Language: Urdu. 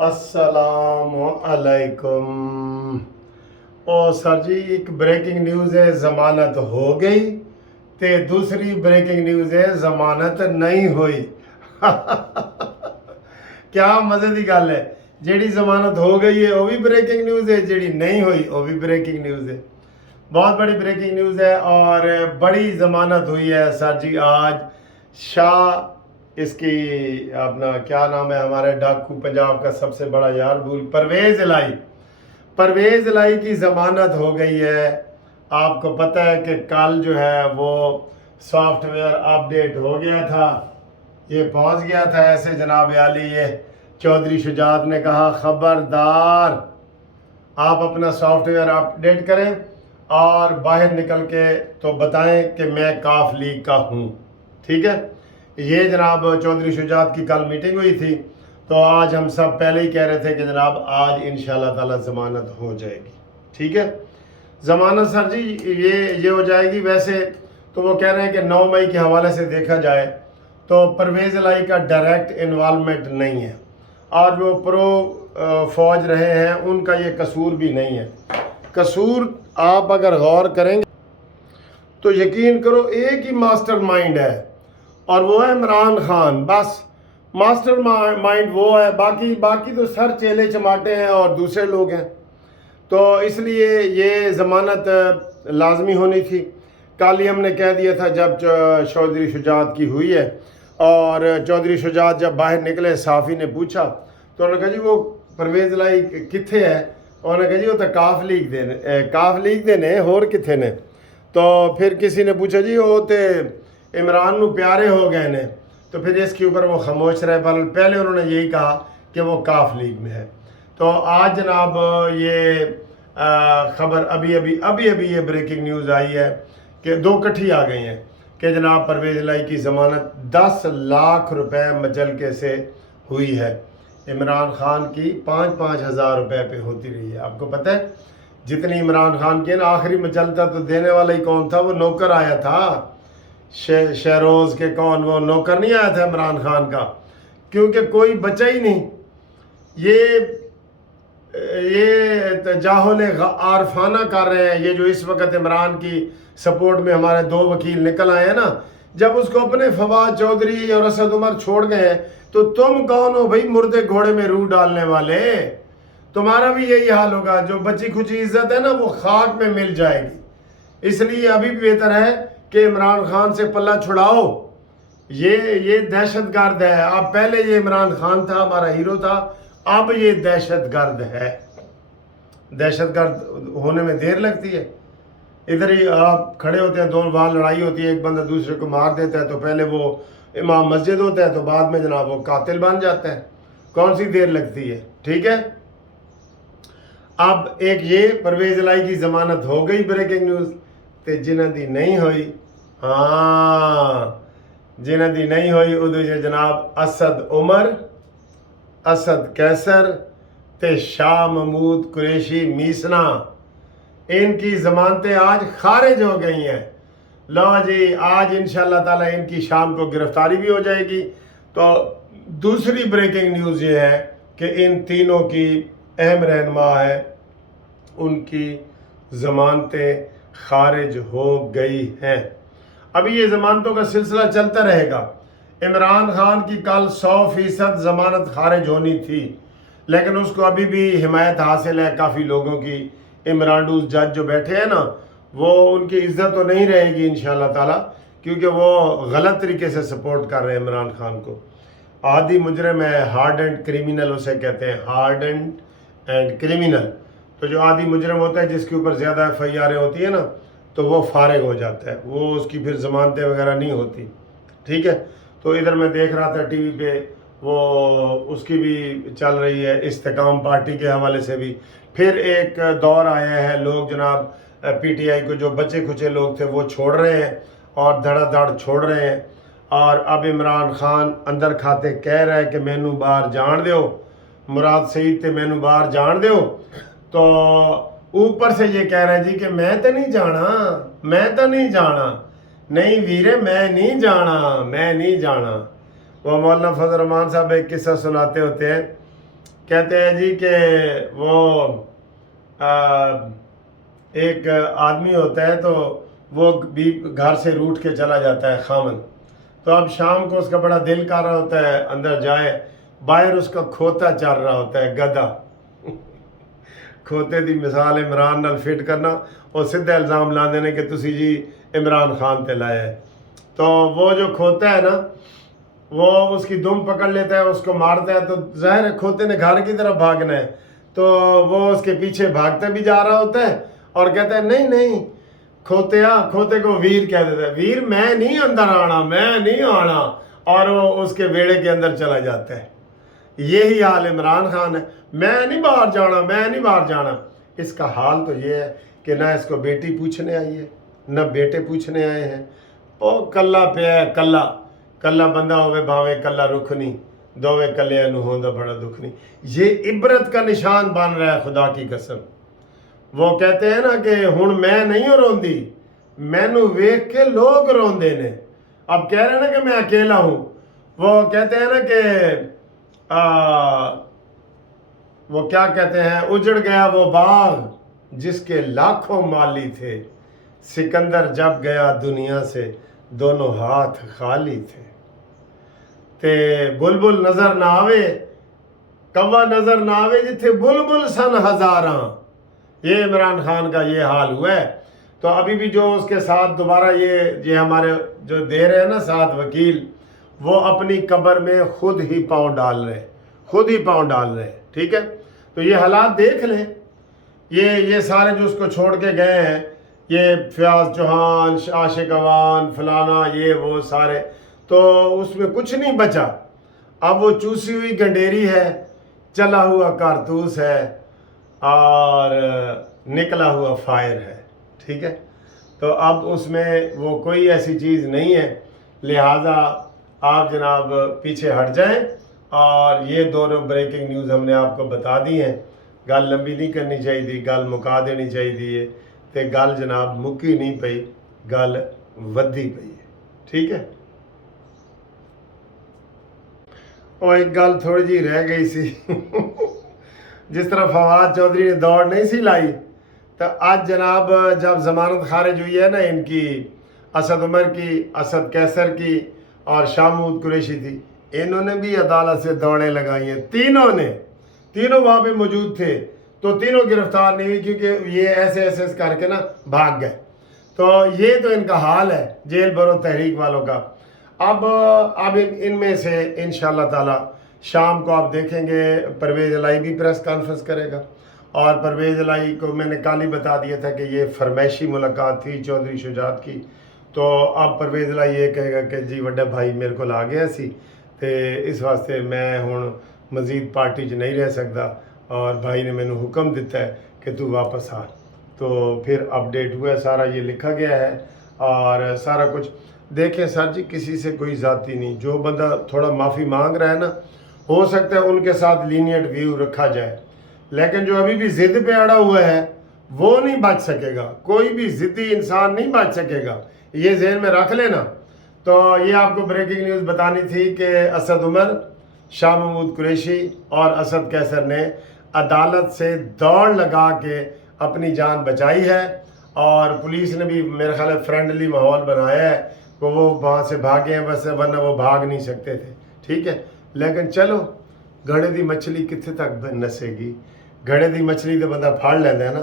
السلام علیکم۔ او سر جی ایک بریکنگ نیوز ہے، ضمانت ہو گئی تے دوسری بریکنگ نیوز ہے ضمانت نہیں ہوئی۔ کیا مزے دی گل ہے، جیڑی ضمانت ہو گئی ہے وہ بھی بریکنگ نیوز ہے، جیڑی نہیں ہوئی وہ بھی بریکنگ نیوز ہے۔ بہت بڑی بریکنگ نیوز ہے اور بڑی ضمانت ہوئی ہے سر جی آج۔ شاہ اس کی اپنا کیا نام ہے، ہمارے ڈاکو پنجاب کا سب سے بڑا یار بھول، پرویز الہی کی ضمانت ہو گئی ہے۔ آپ کو پتہ ہے کہ کل جو ہے وہ سافٹ ویئر اپ ڈیٹ ہو گیا تھا، یہ پہنچ گیا تھا ایسے جناب عالی۔ یہ چودھری شجاعت نے کہا خبردار آپ اپنا سافٹ ویئر اپ ڈیٹ کریں اور باہر نکل کے تو بتائیں کہ میں کاف لیگ کا ہوں، ٹھیک ہے۔ یہ جناب چودھری شجاعت کی کل میٹنگ ہوئی تھی، تو آج ہم سب پہلے ہی کہہ رہے تھے کہ جناب آج انشاءاللہ تعالی ضمانت ہو جائے گی، ٹھیک ہے۔ ضمانت سر جی یہ ہو جائے گی۔ ویسے تو وہ کہہ رہے ہیں کہ 9 مئی کے حوالے سے دیکھا جائے تو پرویز الہی کا ڈائریکٹ انوالومنٹ نہیں ہے، اور جو فوج رہے ہیں ان کا یہ قصور بھی نہیں ہے۔ قصور آپ اگر غور کریں گے تو یقین کرو ایک ہی ماسٹر مائنڈ ہے، اور وہ ہے عمران خان۔ بس ماسٹر مائنڈ وہ ہے، باقی تو سر چیلے چماٹے ہیں اور دوسرے لوگ ہیں۔ تو اس لیے یہ ضمانت لازمی ہونی تھی۔ کل ہی ہم نے کہہ دیا تھا جب چودھری شجاعت کی ہوئی ہے، اور چودھری شجاعت جب باہر نکلے صحافی نے پوچھا تو انہوں نے کہا جی وہ پرویز الہی کتھے ہے، انہوں نے کہا جی وہ تو کاف لیگ دینے اور کتھے نے۔ تو پھر کسی نے پوچھا جی وہ تے عمران نو پیارے ہو گئے نے، تو پھر اس کے اوپر وہ خاموش رہے۔ پہلے انہوں نے یہی کہا کہ وہ کاف لیگ میں ہے۔ تو آج جناب یہ خبر ابھی یہ بریکنگ نیوز آئی ہے کہ 2 کٹھی آ گئی ہیں کہ جناب پرویز الہی کی ضمانت 10 لاکھ روپے مچلکے سے ہوئی ہے۔ عمران خان کی 5-5 ہزار روپے پہ ہوتی رہی ہے۔ آپ کو پتہ ہے جتنی عمران خان کی نا، آخری مچلتا تو دینے والا ہی کون تھا، وہ نوکر آیا تھا شہروز کے، کون وہ نوکر نہیں آیا تھا عمران خان کا، کیونکہ کوئی بچا ہی نہیں۔ یہ تجاہل عارفانہ کر رہے ہیں یہ جو اس وقت عمران کی سپورٹ میں ہمارے 2 وکیل نکل آئے ہیں نا۔ جب اس کو اپنے فواد چودھری اور اسد عمر چھوڑ گئے ہیں تو تم کون ہو بھائی مردے گھوڑے میں روح ڈالنے والے؟ تمہارا بھی یہی حال ہوگا، جو بچی کھچی عزت ہے نا وہ خاک میں مل جائے گی۔ اس لیے ابھی بھی بہتر ہے کہ عمران خان سے پلہ چھڑاؤ۔ یہ دہشت گرد ہے۔ اب پہلے یہ عمران خان تھا، ہمارا ہیرو تھا، اب یہ دہشت گرد ہے۔ دہشت گرد ہونے میں دیر لگتی ہے، ادھر ہی آپ کھڑے ہوتے ہیں، دونوں وہاں لڑائی ہوتی ہے، ایک بندہ دوسرے کو مار دیتا ہے تو پہلے وہ امام مسجد ہوتا ہے تو بعد میں جناب وہ قاتل بن جاتا ہے۔ کون سی دیر لگتی ہے، ٹھیک ہے۔ اب ایک یہ پرویز الہی کی ضمانت ہو گئی، بریکنگ نیوز، تے جنہاں دی نہیں ہوئی، جنہاں دی نہیں ہوئی ادھر سے جناب اسد عمر، اسد کیسر تے شاہ محمود قریشی میسنا، ان کی ضمانتیں آج خارج ہو گئی ہیں۔ لو جی آج انشاءاللہ تعالی ان کی شام کو گرفتاری بھی ہو جائے گی۔ تو دوسری بریکنگ نیوز یہ ہے کہ ان تینوں کی اہم رہنما ہے، ان کی ضمانتیں خارج ہو گئی ہیں۔ ابھی یہ ضمانتوں کا سلسلہ چلتا رہے گا۔ عمران خان کی کل 100% ضمانت خارج ہونی تھی، لیکن اس کو ابھی بھی حمایت حاصل ہے کافی لوگوں کی۔ عمرانڈوز جج جو بیٹھے ہیں نا، وہ ان کی عزت تو نہیں رہے گی انشاءاللہ تعالی، کیونکہ وہ غلط طریقے سے سپورٹ کر رہے ہیں عمران خان کو۔ عادی مجرم ہے، ہارڈ اینڈ کریمنل اسے کہتے ہیں، ہارڈ اینڈ کریمنل۔ تو جو عادی مجرم ہوتا ہے جس کے اوپر زیادہ ایف آئی آریں ہوتی ہیں نا، تو وہ فارغ ہو جاتا ہے، وہ اس کی پھر ضمانتیں وغیرہ نہیں ہوتی، ٹھیک ہے۔ تو ادھر میں دیکھ رہا تھا ٹی وی پہ، وہ اس کی بھی چل رہی ہے، استحکام پارٹی کے حوالے سے بھی پھر ایک دور آیا ہے، لوگ جناب پی ٹی آئی کو جو بچے کھچے لوگ تھے وہ چھوڑ رہے ہیں اور دھڑا دھڑ چھوڑ رہے ہیں۔ اور اب عمران خان اندر کھاتے کہہ رہا ہے کہ مینوں باہر جان دیو، مراد سعید تے مینوں باہر جان دیو، تو اوپر سے یہ کہہ رہا ہے جی کہ میں تو نہیں جانا، نہیں ویرے میں نہیں جانا۔ وہ مولانا فضل الرحمان صاحب ایک قصہ سناتے ہوتے ہیں کہتے ہیں جی کہ وہ ایک آدمی ہوتا ہے تو وہ بھی گھر سے روٹ کے چلا جاتا ہے خامن، تو اب شام کو اس کا بڑا دل کر رہا ہوتا ہے اندر جائے، باہر اس کا کھوتا چل رہا ہوتا ہے، گدھا۔ کھوتے دی مثال عمران نال فٹ کرنا اور سیدھا الزام لا دینے کہ تسی جی عمران خان تے لایا ہے۔ تو وہ جو کھوتا ہے نا، وہ اس کی دم پکڑ لیتا ہے، اس کو مارتا ہے، تو ظاہر ہے کھوتے نے گھر کی طرف بھاگنا ہے، تو وہ اس کے پیچھے بھاگتا بھی جا رہا ہوتا ہے اور کہتا ہے نہیں نہیں کھوتے کو ویر کہہ دیتا ہے، ویر میں نہیں اندر آنا، میں نہیں آنا، اور وہ اس کے بیڑے کے اندر چلا جاتا ہے۔ یہی حال عمران خان ہے، میں نہیں باہر جانا، میں نہیں باہر جانا۔ اس کا حال تو یہ ہے کہ نہ اس کو بیٹی پوچھنے آئی ہے، نہ بیٹے پوچھنے آئے ہیں، وہ کلا پیا ہے، کلا بندہ ہوئے بھاوے کلا رکھ نہیں، دووے کلے انو ہوندا بڑا دکھ نہیں۔ یہ عبرت کا نشان بن رہا ہے، خدا کی قسم۔ وہ کہتے ہیں نا کہ ہن میں نہیں روندی، مینو ویکھ کے لوگ روندے نے۔ اب کہہ رہے ہیں نا کہ میں اکیلا ہوں، وہ کہتے ہیں نا کہ وہ کیا کہتے ہیں، اجڑ گیا وہ باغ جس کے لاکھوں مالی تھے، سکندر جب گیا دنیا سے دونوں ہاتھ خالی تھے، تے بلبل نظر نہ آوے، کوا نظر نہ آوے جتھے بلبل سن ہزاراں۔ یہ عمران خان کا یہ حال ہوا ہے۔ تو ابھی بھی جو اس کے ساتھ دوبارہ یہ ہمارے جو دے رہے ہیں نا ساتھ وکیل، وہ اپنی قبر میں خود ہی پاؤں ڈال رہے، ٹھیک ہے؟ تو یہ حالات دیکھ لیں، یہ سارے جو اس کو چھوڑ کے گئے ہیں، یہ فیاض چوہان، عاشق اوان، فلانا، یہ وہ سارے، تو اس میں کچھ نہیں بچا۔ اب وہ چوسی ہوئی گنڈیری ہے، چلا ہوا کارتوس ہے، اور نکلا ہوا فائر ہے، ٹھیک ہے؟ تو اب اس میں وہ کوئی ایسی چیز نہیں ہے، لہٰذا آپ جناب پیچھے ہٹ جائیں، اور یہ دونوں بریکنگ نیوز ہم نے آپ کو بتا دی ہیں۔ گل لمبی نہیں کرنی چاہیے تھی، گل مکا دینی چاہیے، تے گل جناب مکی نہیں پئی، گل ودی پئی ہے، ٹھیک ہے؟ اور ایک گل تھوڑی جی رہ گئی سی جس طرح فواد چودھری نے دوڑ نہیں سی لائی، تو آج جناب جب ضمانت خارج ہوئی ہے نا ان کی، اسد عمر کی، اسد کیسر کی اور شاہ محمود قریشی تھی، انہوں نے بھی عدالت سے دوڑیں لگائی ہیں، تینوں وہاں پہ موجود تھے، تو تینوں گرفتار نہیں ہوئی، کیونکہ یہ ایسے کر کے نا بھاگ گئے۔ تو یہ تو ان کا حال ہے جیل برو تحریک والوں کا۔ اب ان میں سے انشاءاللہ تعالی شام کو آپ دیکھیں گے پرویز الہی بھی پریس کانفرنس کرے گا، اور پرویز الہی کو میں نے کل ہی بتا دیا تھا کہ یہ فرمائشی ملاقات تھی چودھری شجاعت کی، تو اب پرویز الہی یہ کہے گا کہ جی وڈا بھائی میرے کو آ گیا سی، تے اس واسطے میں ہن مزید پارٹی 'چ نہیں رہ سکتا، اور بھائی نے مینوں حکم دیتا ہے کہ تو واپس آ۔ تو پھر اپڈیٹ ہوا ہے، سارا یہ لکھا گیا ہے، اور سارا کچھ دیکھیں سر جی، کسی سے کوئی ذاتی نہیں، جو بندہ تھوڑا معافی مانگ رہا ہے نا، ہو سکتا ہے ان کے ساتھ لینیٹ ویو رکھا جائے، لیکن جو ابھی بھی ضد پہ اڑا ہوا ہے وہ نہیں بچ سکے گا، کوئی بھی ضدی انسان نہیں بچ سکے گا، یہ ذہن میں رکھ لینا۔ تو یہ آپ کو بریکنگ نیوز بتانی تھی کہ اسد عمر، شاہ محمود قریشی اور اسد کیسر نے عدالت سے دوڑ لگا کے اپنی جان بچائی ہے، اور پولیس نے بھی میرے خیال ہے فرینڈلی ماحول بنایا ہے کہ وہ وہاں سے بھاگے ہیں، بس ورنہ وہ بھاگ نہیں سکتے تھے، ٹھیک ہے؟ لیکن چلو، گھڑے دی مچھلی کتنے تک نسے گی، گھڑے دی مچھلی تو بندہ پھاڑ لینا ہے نا،